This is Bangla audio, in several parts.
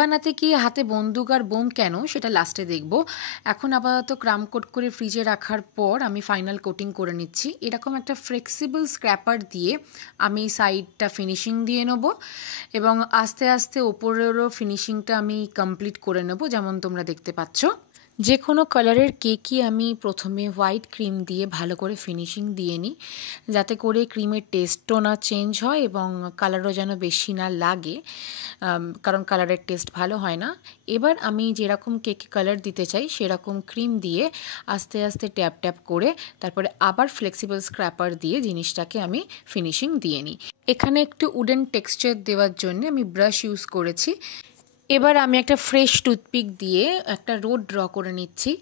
বানাতে গিয়ে হাতে বন্দুক আর বোম কেন সেটা লাস্টে দেখব। এখন আপাতত ক্রাম কোট করে ফ্রিজে রাখার পর আমি ফাইনাল কোটিং করে নিচ্ছি। এরকম একটা ফ্লেক্সিবল স্ক্র্যাপার দিয়ে আমি সাইডটা ফিনিশিং দিয়ে নেব এবং আস্তে আস্তে ওপরেরও ফিনিশিংটা আমি কমপ্লিট করে নেব। যেমন তোমরা দেখতে পাচ্ছ, যে কোনো কালারের কেকই আমি প্রথমে হোয়াইট ক্রিম দিয়ে ভালো করে ফিনিশিং দিয়ে নিই, যাতে করে ক্রিমের টেস্টও না চেঞ্জ হয় এবং কালারও যেন বেশি না লাগে, কারণ কালারের টেস্ট ভালো হয় না। এবার আমি যেরকম কেকে কালার দিতে চাই সেরকম ক্রিম দিয়ে আস্তে আস্তে ট্যাপ ট্যাপ করে তারপরে আবার ফ্লেক্সিবল স্ক্র্যাপার দিয়ে জিনিসটাকে আমি ফিনিশিং দিয়ে নিই। এখানে একটু উডেন টেক্সচার দেওয়ার জন্য আমি ব্রাশ ইউজ করেছি। এবার আমি একটা ফ্রেশ টুথপিক দিয়ে একটা রোড ড্র করে নিচ্ছি।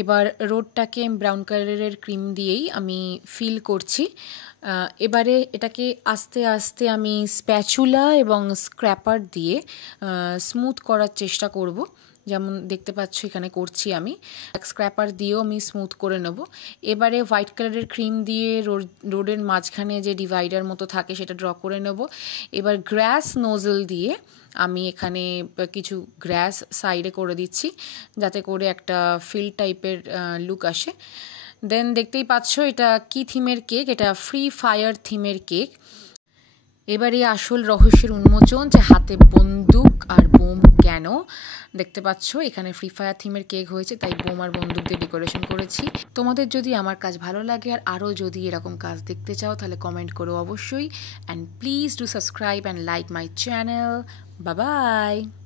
এবার রোডটাকে ব্রাউন কালারের ক্রিম দিয়েই আমি ফিল করছি। এবারে এটাকে আস্তে আস্তে আমি স্প্যাচুলা এবং স্ক্র্যাপার দিয়ে স্মুথ করার চেষ্টা করব। যেমন দেখতে পাচ্ছ এখানে করছি আমি, স্ক্র্যাপার দিয়েও আমি স্মুথ করে নেব। এবারে হোয়াইট কালারের ক্রিম দিয়ে রোডের মাঝখানে যে ডিভাইডার মতো থাকে সেটা ড্র করে নেব। এবার গ্রাস নোজল দিয়ে আমি এখানে কিছু গ্রাস সাইডে করে দিচ্ছি, যাতে করে একটা ফিল টাইপের লুক আসে। দেন দেখতেই পাচ্ছ এটা কি থিমের কেক, এটা ফ্রি ফায়ার থিমের কেক। এবারে আসল রহস্যের উন্মোচন, যে হাতে বন্দুক আর বোম কেন। দেখতে পাচ্ছ এখানে ফ্রি ফায়ার থিমের কেক হয়েছে, তাই বোম আর বন্দুক দিয়ে ডেকোরেশন করেছি। তোমাদের যদি আমার কাজ ভালো লাগে আর আরও যদি এরকম কাজ দেখতে চাও তাহলে কমেন্ট করো অবশ্যই, and please do subscribe and like my channel. Bye bye.